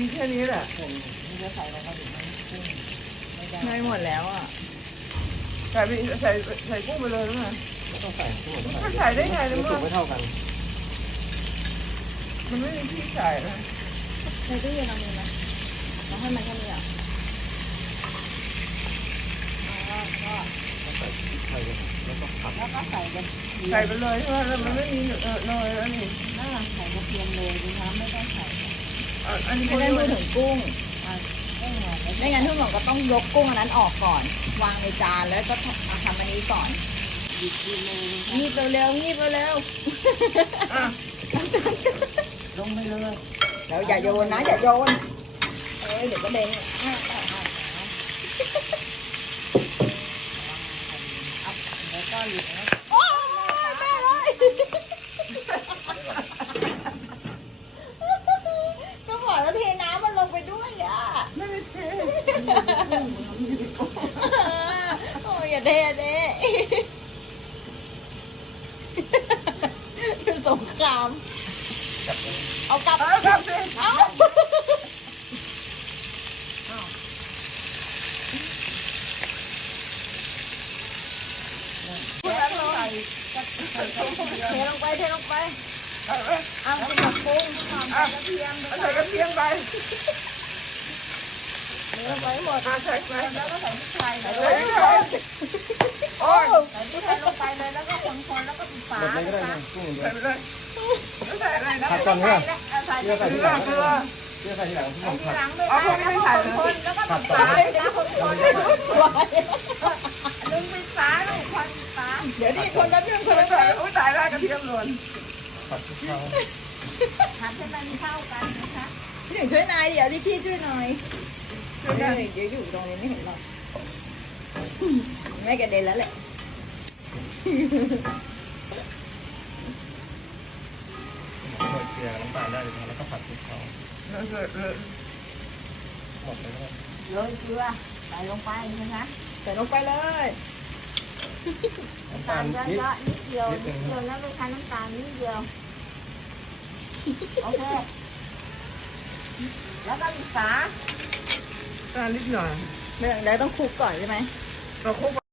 มีแค่นี้แหละผมนี่จะใส่อะไรครับถึงไม่ขึ้นไม่ได้เนยหมดแล้วอะใส่ไปใส่ใส่กุ้งไปเลยนะไม่ต้องใส่ทั้งหมดมันใส่ได้ไงเนี่ยมันสุกไม่เท่ากัน มันไม่มีที่ใส่นะในตู้เย็นเรามีไหมเราให้มันแค่นี้อะอ๋อก็ใส่พริกไทยแล้วก็ผัดแล้วก็ใส่กระใส่ไปเลยเพราะว่ามันไม่มีเออเลยแล้วนี่หน้าใส่กระเทียมเลยดีน้ำไม่ต้องใส่ อะอันนี้ไม่ได้พูดถึงกุ้งไม่หอมไม่งั้นทุกคนก็ต้องยกกุ้งอันนั้นออกก่อน วางในจานแล้วก็ทำอันนี้ก่อนหยิบกินเลยงีบเร็วๆงีบเร็วอะลงไปเลยๆแล้วอย่าโยนนะอย่าโยนเอ้ยเดี๋ยวก็เด้งอะอะอะ แล้วก็หยิบนะ โอ้ยแม่เลยก็บอกแล้วเทน้ำมันลงไปด้วยอะ ไม่ได้เท โอ้ยอย่าเทอย่าเทคือสงคราม เอากลับ เอาครับสิเอาพูดแล้วใส่เทลงไปเทลงไปใส่ไปเอาสำหรับกุ้งอะเอาใส่กระเทียมไปเทลงไปหมดใส่ไปแล้วก็ใส่พริกไทย ดฝาหมดเลยก็ได้นะกุ้งใส่ไปเลยแล้วใส่อะไรนะผัดก่อนเนี่ยใส่เกลือใส่เกทีลืหอลังเกลือเกลือใส่ทีหลังที่ผมผัดเอาพวกนี้ไม่ใส่เลยคนแล้วก็ผัดปิดต่อฝาเลยนะคนๆแล้วก็ปิดฝาลุงปิดฝาลุงคนปิดฝาเดี๋ยวดิคนแป๊บนึงคนแป๊บใส่นึงอุ้ยตายแล้วกระเทียมหล่นผัดทุกครั้งผัดให้มันเข้ากันนะคะพี่หนึ่งช่วยนายเดี๋ยวดิพี่ช่วยหน่อยเดี๋ยวเดี๋ยวอยู่ตรงนี้ไม่เห็นหรอกไม่กระเด็นแล้วแหละ ลือน้ำตาลได้เลยนะแล้วก็ผัดทุกครั้งเออเออเออหมดเลยก็ได้โรยเกลือใส่ลงไปนะคะใส่ลงไปเลยน้ำตาลนิดนิดเดียวนิดเดียวแล้วไปทานน้ำตาลนิดเดียวโอเคแล้วก็ปิดฝาอะนิดหน่อยไม่ต้องได้ต้องคลุกก่อนใช่ไหมเราคลุก